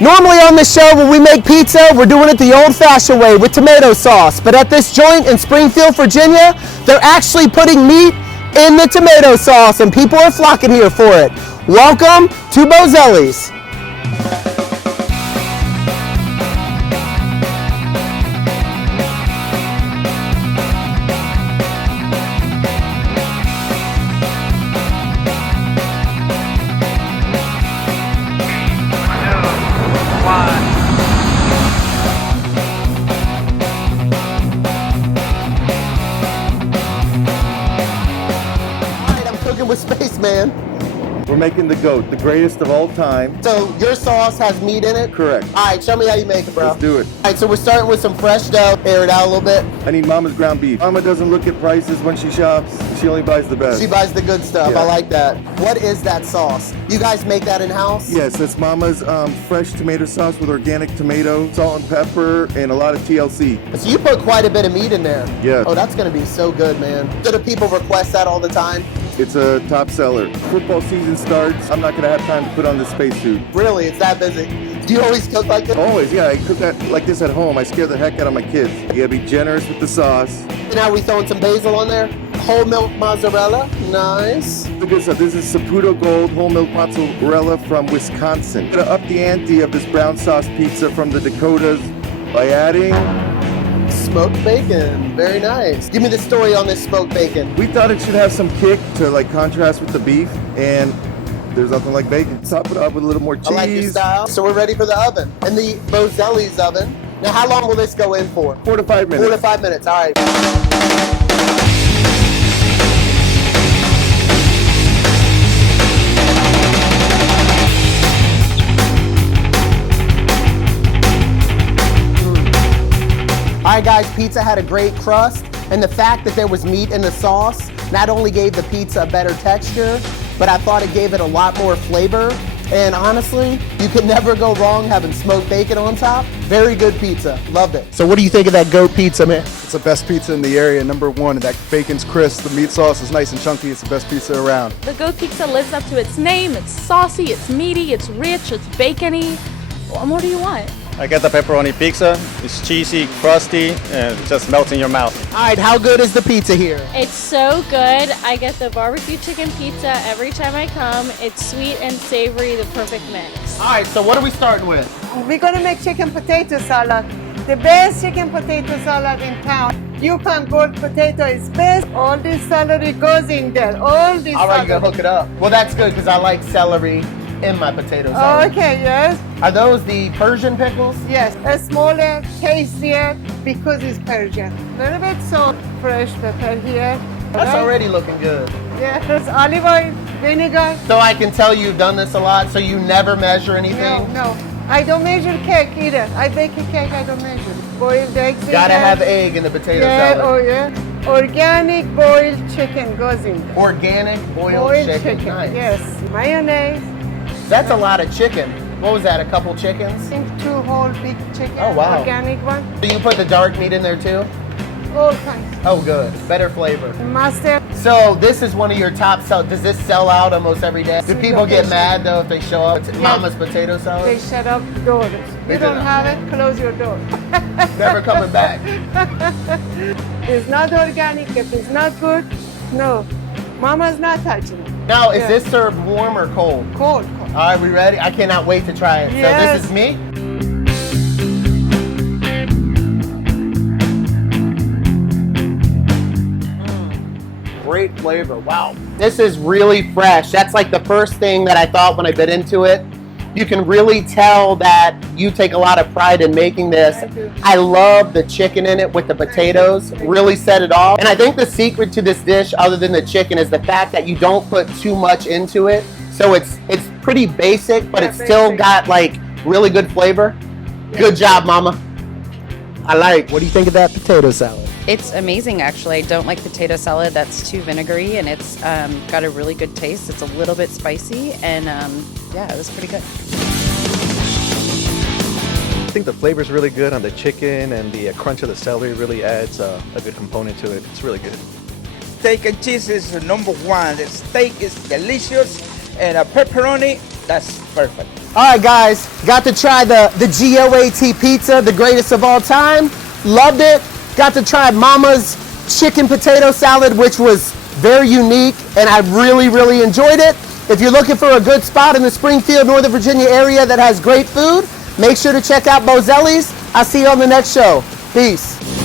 Normally on the show when we make pizza, we're doing it the old-fashioned way with tomato sauce. But at this joint in Springfield, Virginia, they're actually putting meat in the tomato sauce and people are flocking here for it. Welcome to Bozzelli's. With Spaceman. We're making the goat, the greatest of all time. So your sauce has meat in it? Correct. All right, show me how you make it, bro. Let's do it. All right, so we're starting with some fresh dough. Air it out a little bit. I need Mama's ground beef. Mama doesn't look at prices when she shops. She only buys the best. She buys the good stuff. Yeah. I like that. What is that sauce? You guys make that in-house? Yes, that's Mama's fresh tomato sauce with organic tomato, salt and pepper, and a lot of TLC. So you put quite a bit of meat in there. Yeah. Oh, that's going to be so good, man. Do the people request that all the time? It's a top seller. Football season starts. I'm not going to have time to put on the spacesuit. Really? It's that busy? Do you always cook like this? Always, yeah. I cook that like this at home. I scare the heck out of my kids. You gotta be generous with the sauce. Now we throwing some basil on there. Whole milk mozzarella. Nice. The good stuff. This is Saputo Gold whole milk mozzarella from Wisconsin. Gonna up the ante of this brown sauce pizza from the Dakotas by adding smoked bacon. Very nice. Give me the story on this smoked bacon. We thought it should have some kick to like contrast with the beef, and there's nothing like bacon. Top it up with a little more cheese. I like your style. So we're ready for the oven. In the Bozzelli's oven. Now how long will this go in for? 4 to 5 minutes. 4 to 5 minutes. All right. All right, guys, pizza had a great crust, and the fact that there was meat in the sauce not only gave the pizza a better texture, but I thought it gave it a lot more flavor. And honestly, you can never go wrong having smoked bacon on top. Very good pizza. Loved it. So what do you think of that goat pizza, man? It's the best pizza in the area, #1. That bacon's crisp, the meat sauce is nice and chunky. It's the best pizza around. The goat pizza lives up to its name. It's saucy, it's meaty, it's rich, it's bacony. What more do you want? I get the pepperoni pizza. It's cheesy, crusty, and it just melts in your mouth. All right, how good is the pizza here? It's so good. I get the barbecue chicken pizza every time I come. It's sweet and savory, the perfect mix. All right, so what are we starting with? We're gonna make chicken potato salad. The best chicken potato salad in town. Yukon gold potato is best. All this celery goes in there. All this All right, you celery. gotta hook it up. Well, that's good because I like celery in my potato Oh, salad. okay, yes. Are those the Persian pickles? Yes, a smaller, tastier because it's Persian. A little bit salt, fresh pepper here. That's Right? already looking good. Yeah, there's olive oil, vinegar. So I can tell you've done this a lot, so you never measure anything? No. I don't measure cake either. I bake a cake, I don't measure. Boiled eggs in Gotta there. have egg in the potato Yeah, salad. oh yeah. Organic boiled chicken goes in there. Organic boiled chicken. Nice. Yes. Mayonnaise. That's a lot of chicken. What was that, a couple chickens? I think 2 whole big chicken. Oh, wow. Organic one. So you put the dark meat in there too? All kinds. Oh, good. Better flavor. Mustard. So this is one of your top sell. Does this sell out almost every day? Do people get mad though if they show up to Mama's potato They salad? shut up doors. They You do don't that. have it, close your door. Never coming back. It's not organic. If it's not good, no. Mama's not touching it. Now, is Yeah. this served warm or cold? Cold. All right, we ready? I cannot wait to try it. So Yes. this is me? Great flavor, wow. This is really fresh. That's like the first thing that I thought when I bit into it. You can really tell that you take a lot of pride in making this. I do. I love the chicken in it with the potatoes, really set it off. And I think the secret to this dish, other than the chicken, is the fact that you don't put too much into it. So it's pretty basic, but Yeah, it's still basic. got like really good flavor. Good job, Mama. I like. What do you think of that potato salad? It's amazing, actually. I don't like potato salad that's too vinegary, and it's got a really good taste. It's a little bit spicy, and yeah, it was pretty good. I think the flavor is really good on the chicken, and the crunch of the celery really adds a good component to it. It's really good. Steak and cheese is #1. The steak is delicious, and a pepperoni, that's perfect. All right, guys, got to try the GOAT pizza, the greatest of all time. Loved it. Got to try Mama's chicken potato salad, which was very unique, and I really, really enjoyed it. If you're looking for a good spot in the Springfield, Northern Virginia area that has great food, make sure to check out Bozzelli's. I'll see you on the next show. Peace.